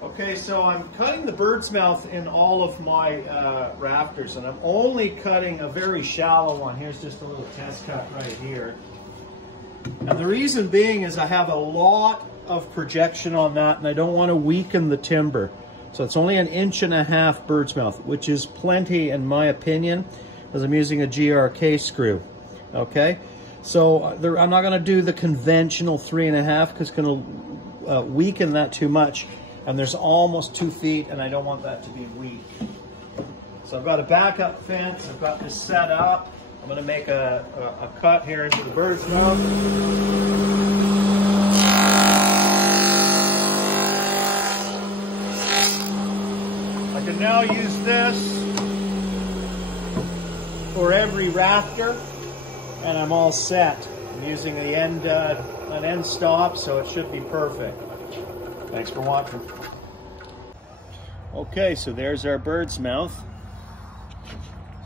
Okay, so I'm cutting the bird's mouth in all of my rafters, and I'm only cutting a very shallow one. Here's just a little test cut right here. And the reason being is I have a lot of projection on that, and I don't want to weaken the timber. So it's only 1.5 inch bird's mouth, which is plenty in my opinion, as I'm using a GRK screw. Okay, so I'm not going to do the conventional 3.5 because it's going to weaken that too much. And there's almost 2 feet, and I don't want that to be weak. So I've got a backup fence. I've got this set up. I'm going to make a cut here into the bird's mouth. I can now use this for every rafter, and I'm all set. I'm using the end, an end stop, so it should be perfect. Thanks for watching. Okay, so there's our bird's mouth.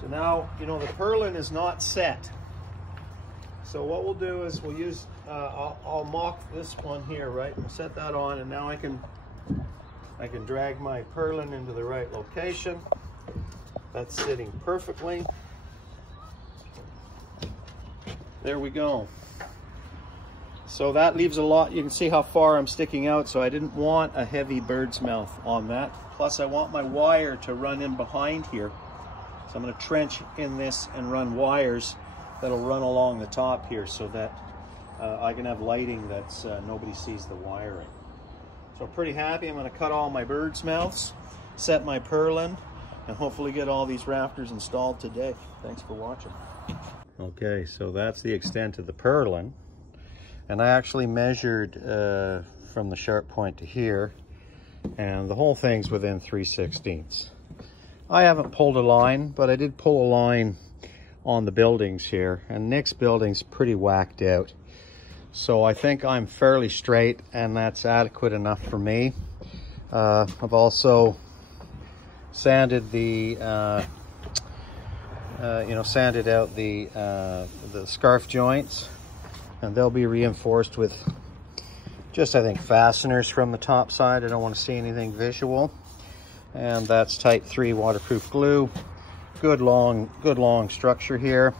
So now, you know, the purlin is not set. So what we'll do is we'll use, I'll mock this one here, right? We'll set that on, and now I can drag my purlin into the right location. That's sitting perfectly. There we go. So that leaves a lot. You can see how far I'm sticking out, so I didn't want a heavy bird's mouth on that. Plus I want my wire to run in behind here. So I'm going to trench in this and run wires that'll run along the top here so that I can have lighting that's nobody sees the wiring. So I'm pretty happy. I'm going to cut all my bird's mouths, set my purlin, and hopefully get all these rafters installed today. Thanks for watching. Okay, so that's the extent of the purlin. And I actually measured from the sharp point to here, and the whole thing's within 3/16. I haven't pulled a line, but I did pull a line on the buildings here, and Nick's building's pretty whacked out. So I think I'm fairly straight, and that's adequate enough for me. I've also sanded the, sanded out the scarf joints. And they'll be reinforced with just, I think, fasteners from the top side. I don't want to see anything visual. And that's type 3 waterproof glue. Good long structure here.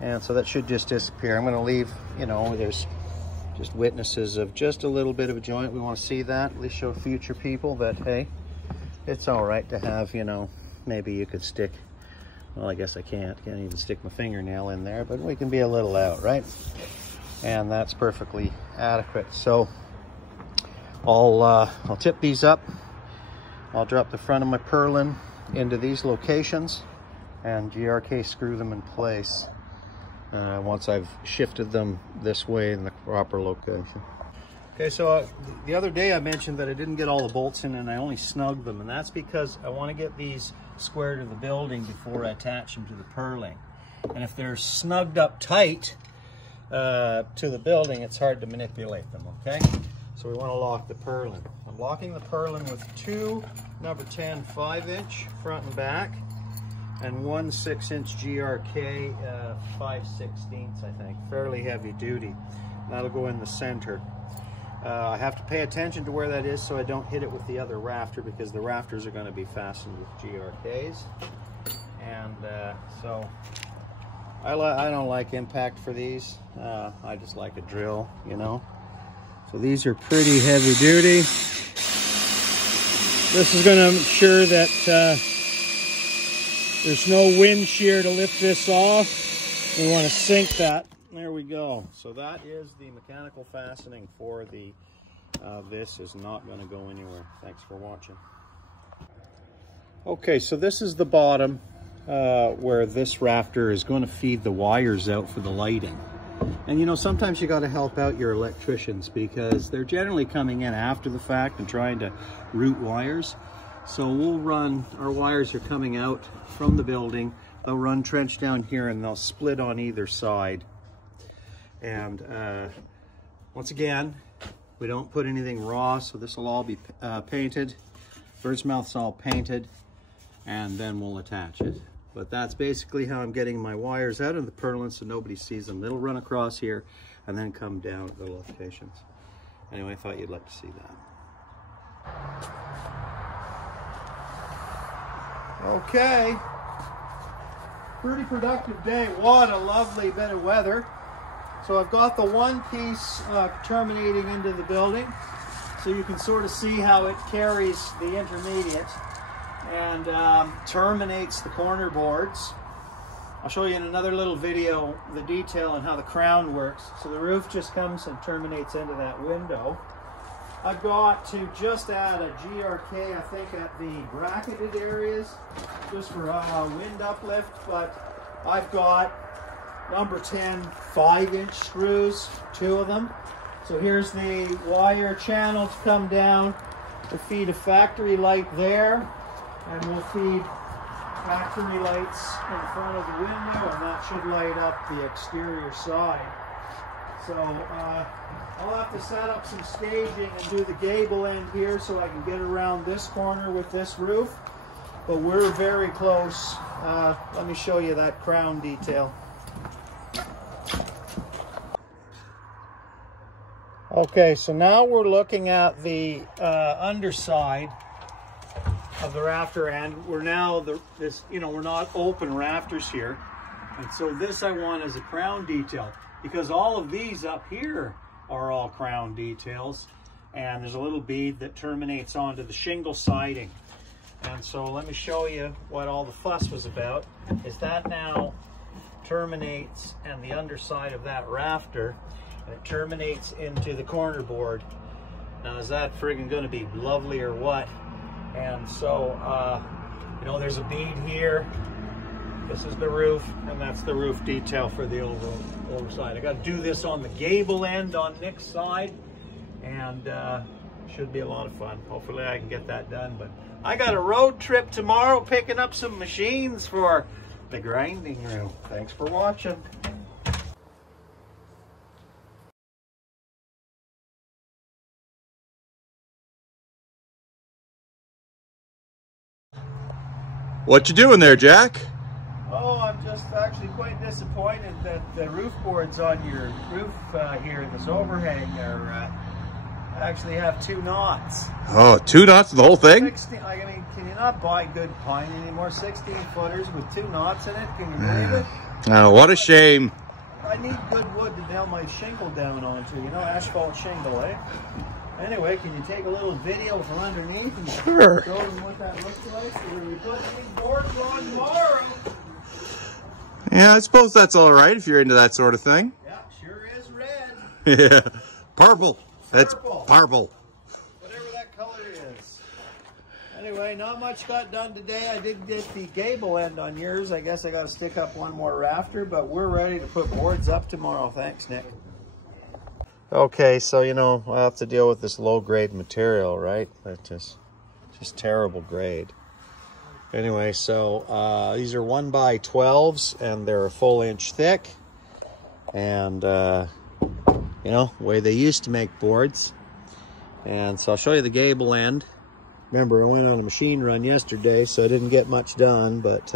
And so that should just disappear. I'm going to leave, you know, there's just witnesses of just a little bit of a joint. We want to see that, at least show future people that, hey, it's all right to have, you know, maybe you could stick, well, I guess I can't even stick my fingernail in there, but we can be a little out, right? And that's perfectly adequate. So I'll tip these up. I'll drop the front of my purlin into these locations and GRK screw them in place once I've shifted them this way in the proper location. Okay, so the other day I mentioned that I didn't get all the bolts in and I only snugged them, and that's because I want to get these square to the building before I attach them to the purling. And if they're snugged up tight to the building, it's hard to manipulate them, okay? So we want to lock the purlin. I'm locking the purlin with 2 number 10 5-inch front and back, and 1 6-inch GRK 5/16, I think, fairly heavy duty. That'll go in the center. I have to pay attention to where that is so I don't hit it with the other rafter, because the rafters are going to be fastened with GRKs. And so I don't like impact for these. I just like a drill, you know. So these are pretty heavy duty. This is going to ensure that there's no wind shear to lift this off. We want to sink that. There we go. So that is the mechanical fastening for the, this is not going to go anywhere. Thanks for watching. Okay, so this is the bottom where this rafter is going to feed the wires out for the lighting. And you know, sometimes you got to help out your electricians because they're generally coming in after the fact and trying to route wires. So we'll run, our wires are coming out from the building. They'll run trench down here and they'll split on either side. And once again, we don't put anything raw, so this will all be painted. Bird's mouth's all painted, and then we'll attach it. But that's basically how I'm getting my wires out of the purlin so nobody sees them. It'll run across here and then come down at the locations. Anyway, I thought you'd like to see that. Okay, pretty productive day. What a lovely bit of weather. So I've got the one piece terminating into the building, so you can sort of see how it carries the intermediate and terminates the corner boards. I'll show you in another little video the detail on how the crown works. So the roof just comes and terminates into that window. I've got to just add a GRK, I think, at the bracketed areas, just for wind uplift, but I've got number 10 5-inch screws, 2 of them. So here's the wire channel to come down. We'll feed a factory light there, and we'll feed factory lights in front of the window, and that should light up the exterior side. So I'll have to set up some staging and do the gable end here so I can get around this corner with this roof. But we're very close. Let me show you that crown detail. Okay, so now we're looking at the underside of the rafter, and we're now we're not open rafters here, and so this I want as a crown detail, because all of these up here are all crown details, and there's a little bead that terminates onto the shingle siding. And so let me show you what all the fuss was about. Is that now terminates and the underside of that rafter, and it terminates into the corner board. Now is that friggin' gonna be lovely or what? And so there's a bead here. This is the roof, and that's the roof detail for the overside. I got to do this on the gable end on Nick's side, and should be a lot of fun. Hopefully I can get that done. But I got a road trip tomorrow picking up some machines for the grinding room. Thanks for watching. What you doing there, Jack? Oh, I'm just actually quite disappointed that the roof boards on your roof here in this overhang are actually have 2 knots. Oh, 2 knots the whole thing? 16, I mean, can you not buy good pine anymore? 16 footers with 2 knots in it. Can you believe it? Oh, what a shame. I need good wood to nail my shingle down onto. You know, asphalt shingle, eh? Anyway, can you take a little video from underneath and Sure. show them what that looks like? So when we put these boards on tomorrow. Yeah, I suppose that's all right if you're into that sort of thing. Yeah, sure is red. Yeah, purple. That's Purple. purple. Whatever that color is. Anyway, not much got done today. I did get the gable end on yours. I guess I got to stick up one more rafter, but we're ready to put boards up tomorrow. Thanks, Nick. Okay, so I'll have to deal with this low-grade material, right? That's just terrible grade. Anyway, so these are 1x12s, and they're a full inch thick. And way they used to make boards. And so I'll show you the gable end. Remember, I went on a machine run yesterday, so I didn't get much done, but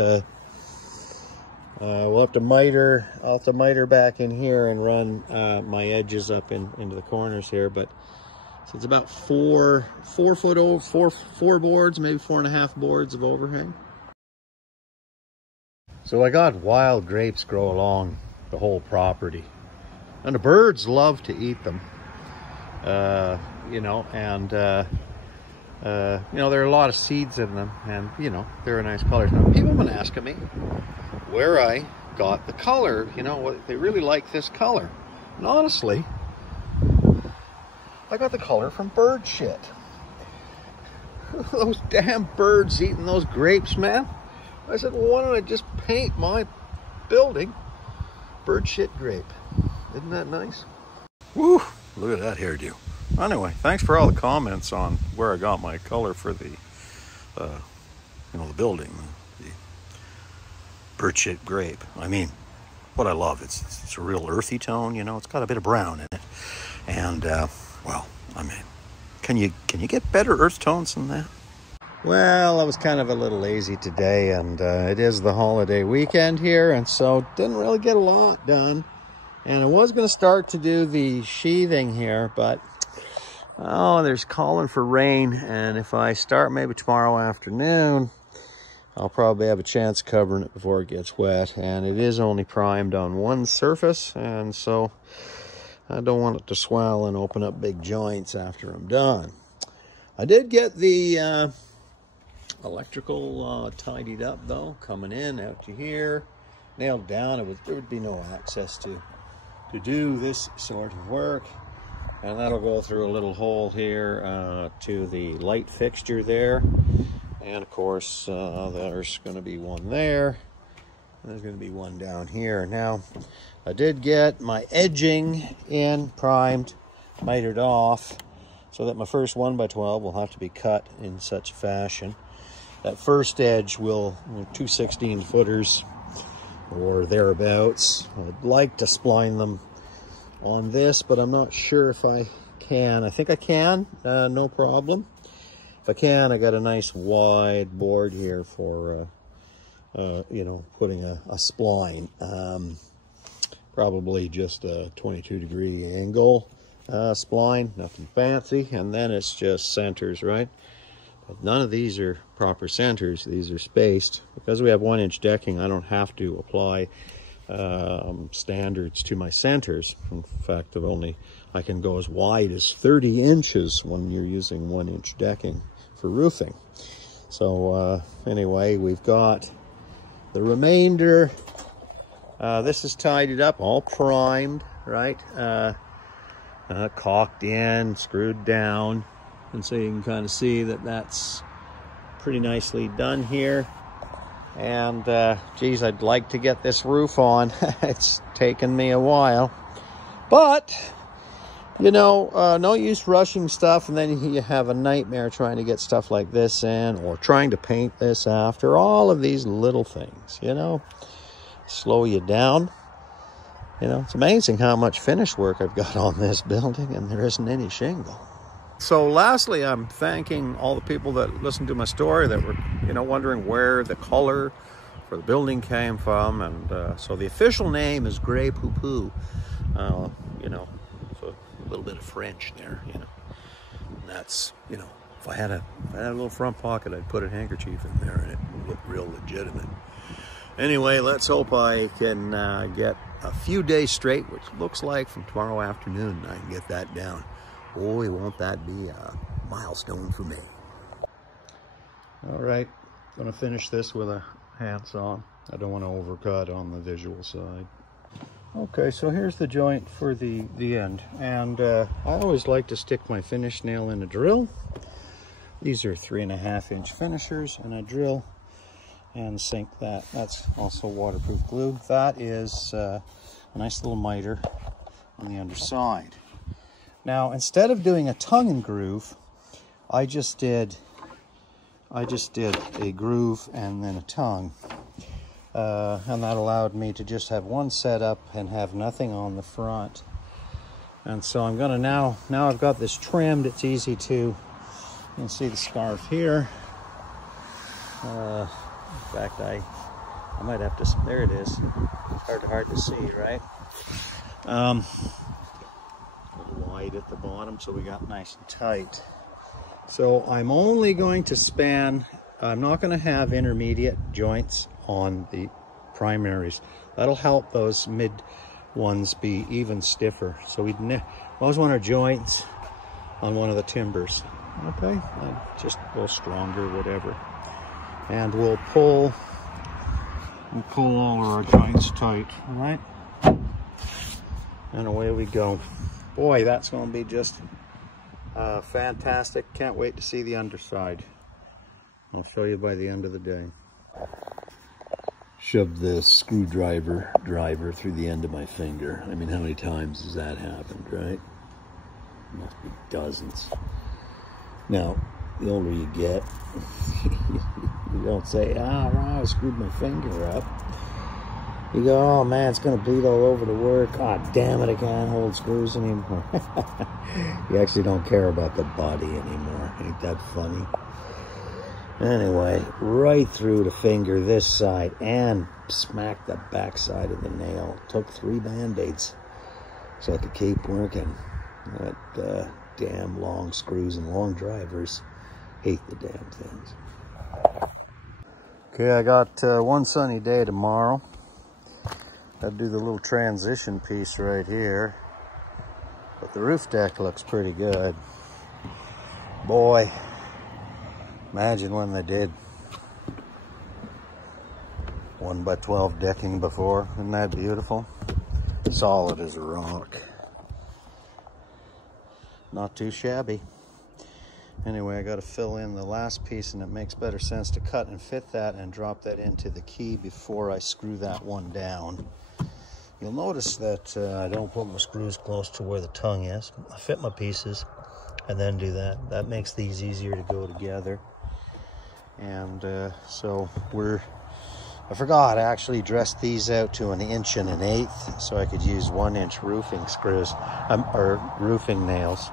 I'll have to miter back in here and run my edges up into the corners here. But so it's about four boards, maybe 4.5 boards of overhang. So I got wild grapes grow along the whole property, and the birds love to eat them. There are a lot of seeds in them, and they're a nice color. Now, people have been asking me where I got the color. They really like this color. And honestly, I got the color from bird shit. Those damn birds eating those grapes, man. I said, well, why don't I just paint my building bird shit grape? Isn't that nice? Woo, look at that hairdo. Anyway, thanks for all the comments on where I got my color for the, The building, the bird shit grape. I mean, what I love, it's a real earthy tone, it's got a bit of brown in it. And, can you get better earth tones than that? Well, I was kind of a little lazy today, and it is the holiday weekend here, and so didn't really get a lot done. And I was going to start to do the sheathing here, but there's calling for rain, and if I start maybe tomorrow afternoon, I'll probably have a chance covering it before it gets wet, and it is only primed on one surface, and so I don't want it to swell and open up big joints after I'm done. I did get the electrical tidied up though, coming in out to here, nailed down. There would be no access to do this sort of work, and that'll go through a little hole here to the light fixture there, and of course there's going to be one there, and there's going to be one down here. Now I did get my edging in, primed, mitered off, so that my first 1x12 will have to be cut in such fashion. That first edge will 2 16-footers or thereabouts. I'd like to spline them on this, but I'm not sure if I can. I think I can, no problem. If I can, I got a nice wide board here for, you know, putting a spline. Probably just a 22-degree angle spline, nothing fancy, and then it's just centers, right? But none of these are proper centers. These are spaced. Because we have 1-inch decking, I don't have to apply standards to my centers. In fact, I can go as wide as 30 inches when you're using 1-inch decking for roofing. So anyway, we've got the remainder. This is tidied up, all primed, right? Caulked in, screwed down. And so you can kind of see that that's pretty nicely done here. And geez, I'd like to get this roof on. It's taken me a while, but you know, no use rushing stuff, and then you have a nightmare trying to get stuff like this in, or trying to paint this after. All of these little things, you know, slow you down. You know, it's amazing how much finish work I've got on this building, and there isn't any shingle. So lastly, I'm thanking all the people that listened to my story that were, you know, wondering where the color for the building came from. And so the official name is Grey Poo Poo. You know, so a little bit of French there, you know. And that's, you know, if I had a little front pocket, I'd put a handkerchief in there and it would look real legitimate. Anyway, let's hope I can get a few days straight, which looks like from tomorrow afternoon, I can get that down. Boy, won't that be a milestone for me. All right, gonna finish this with a handsaw. I don't want to overcut on the visual side. Okay, so here's the joint for the end. And I always like to stick my finish nail in a drill. These are 3.5-inch finishers, and I drill and sink that. That's also waterproof glue. That is a nice little miter on the underside. Now, instead of doing a tongue and groove, I just did a groove and then a tongue. And that allowed me to just have one setup and have nothing on the front. And so I'm gonna now I've got this trimmed, it's easy to, you can see the scarf here. In fact, I might have to, there it is. It's hard to see, right? A little wide at the bottom, so we got nice and tight. So I'm only going to span, I'm not going to have intermediate joints on the primaries. That'll help those mid ones be even stiffer. So we always want our joints on one of the timbers. Okay, just a little stronger, whatever. And we'll pull all of our joints tight, all right? And away we go. Boy, that's going to be just fantastic. Can't wait to see the underside. I'll show you by the end of the day. Shoved the screwdriver through the end of my finger. I mean, how many times has that happened, right? Must be dozens. Now, the older you get, you don't say, wow, I screwed my finger up. You go, oh man, it's going to bleed all over the work. God damn it, I can't hold screws anymore. You actually don't care about the body anymore. Ain't that funny? Anyway, right through the finger, this side, and smack the back side of the nail. Took 3 Band-Aids so I could keep working. That damn long screws and long drivers. Hate the damn things. Okay, I got one sunny day tomorrow. Gotta do the little transition piece right here. But the roof deck looks pretty good. Boy, imagine when they did 1x12 decking before. Isn't that beautiful? Solid as a rock. Not too shabby. Anyway, I got to fill in the last piece, and it makes better sense to cut and fit that and drop that into the key before I screw that one down. You'll notice that I don't put my screws close to where the tongue is. I fit my pieces and then do that. That makes these easier to go together. And so I forgot, I actually dressed these out to 1 1/8 so I could use 1-inch roofing screws, or roofing nails.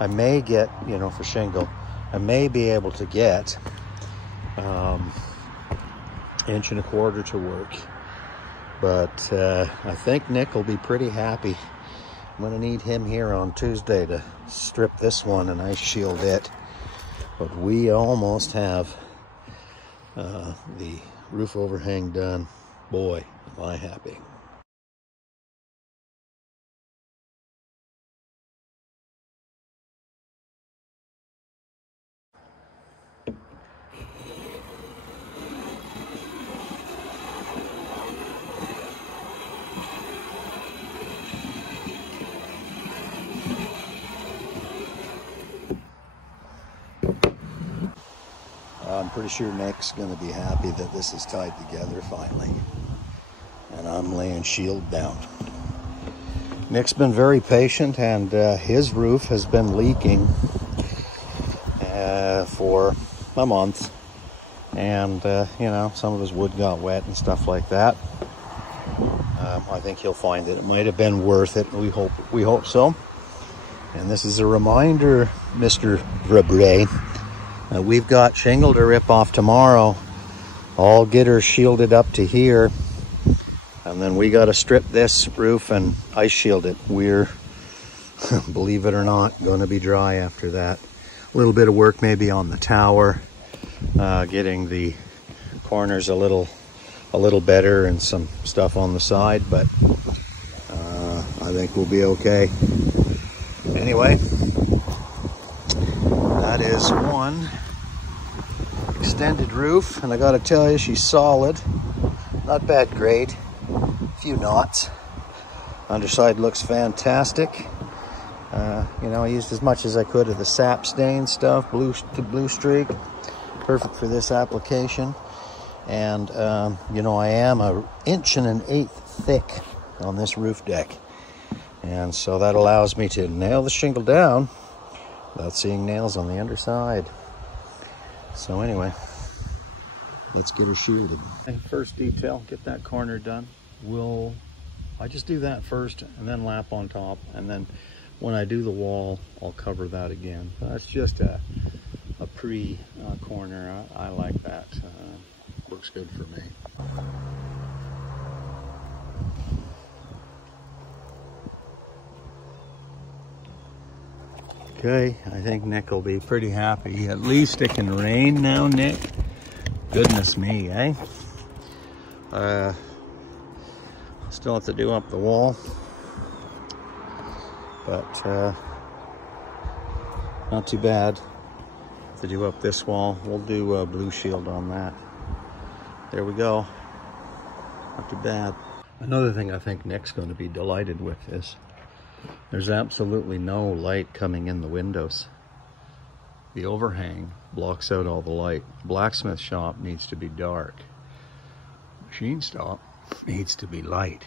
I may get, you know, for shingle, I may be able to get 1 1/4 to work. But I think Nick will be pretty happy. I'm gonna need him here on Tuesday to strip this one and ice shield it. But we almost have the roof overhang done. Boy, am I happy. I'm pretty sure Nick's going to be happy that this is tied together finally. And I'm laying shield down. Nick's been very patient, and his roof has been leaking for a month. And, you know, some of his wood got wet and stuff like that. I think he'll find that it might have been worth it. We hope so. And this is a reminder, Mr. Verbre. We've got shingle to rip off tomorrow. I'll get her shielded up to here, and then we got to strip this roof and ice shield it. We're, believe it or not, going to be dry after that. A little bit of work maybe on the tower, getting the corners a little better, and some stuff on the side, but I think we'll be okay. Anyway, that is one extended roof, and I gotta tell you, she's solid. Not bad grade, a few knots. Underside looks fantastic. You know, I used as much as I could of the sap stain stuff, blue streak, perfect for this application. And you know, I am 1 1/8 thick on this roof deck, and so that allows me to nail the shingle down without seeing nails on the underside. So anyway, let's get her shielded. First detail, get that corner done. I just do that first and then lap on top, and then when I do the wall, I'll cover that again. That's just a pre-corner. I like that. Works good for me. Okay, I think Nick will be pretty happy. At least it can rain now, Nick. Goodness me, eh? Still have to do up the wall, but not too bad. To do up this wall, we'll do a blue shield on that. There we go. Not too bad. Another thing I think Nick's going to be delighted with is there's absolutely no light coming in the windows. The overhang blocks out all the light. Blacksmith shop needs to be dark. Machine shop needs to be light.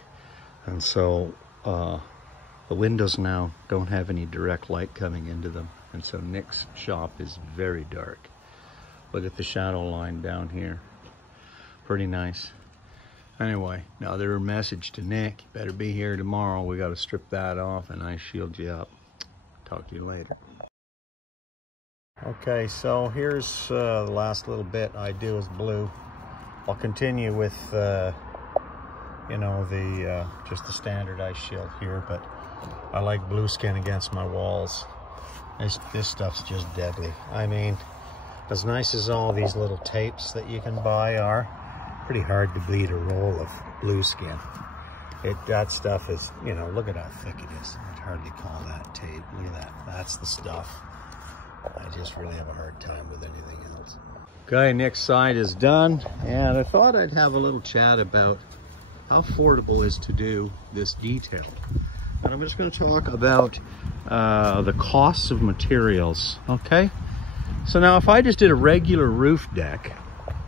And so the windows now don't have any direct light coming into them. And so Nick's shop is very dark. Look at the shadow line down here. Pretty nice. Anyway, another message to Nick. You better be here tomorrow. We got to strip that off and ice shield you up. Talk to you later. Okay, so here's the last little bit I do is blue. I'll continue with, you know, just the standard ice shield here, but I like blue skin against my walls. This stuff's just deadly. I mean, As nice as all these little tapes that you can buy are, pretty hard to beat a roll of Blueskin. That stuff is, you know, look at how thick it is. I'd hardly call that tape. Look at that. That's the stuff. I just really have a hard time with anything else. Okay, next side is done, and I thought I'd have a little chat about how affordable it is to do this detail. And I'm just going to talk about the costs of materials, okay? So now if I just did a regular roof deck,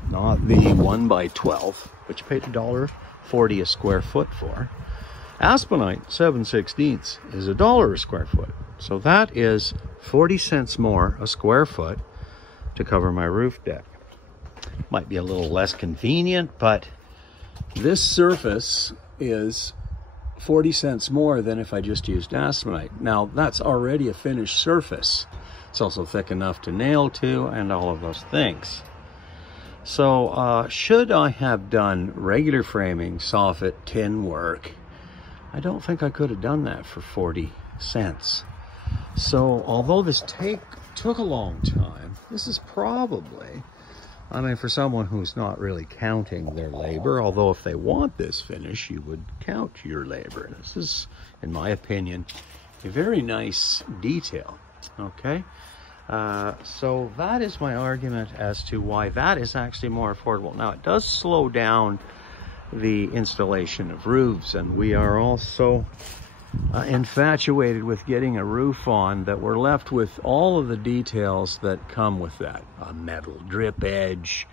not the 1x12, which you paid $1.40 a square foot for, Aspenite 7/16 is $1 a square foot. So that is 40 cents more a square foot to cover my roof deck. Might be a little less convenient, but this surface is 40 cents more than if I just used Aspenite. Now that's already a finished surface. It's also thick enough to nail to and all of those things. So should I have done regular framing, soffit, tin work, I don't think I could have done that for 40 cents. So although this took a long time, this is probably, I mean, for someone who's not really counting their labor, although if they want this finish, you would count your labor. This is, in my opinion, a very nice detail, okay? So that is my argument as to why that is actually more affordable. Now, it does slow down the installation of roofs, and we are also infatuated with getting a roof on that we're left with all of the details that come with that. A metal drip edge,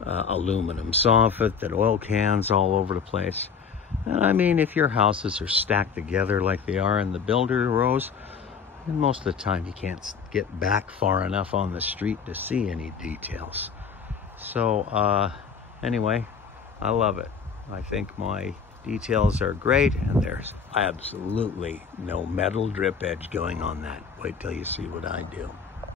aluminum soffit, that oil cans all over the place. And I mean, if your houses are stacked together like they are in the builder rows, and most of the time you can't get back far enough on the street to see any details. So anyway, I love it. I think my details are great, and there's absolutely no metal drip edge going on that. Wait till you see what I do.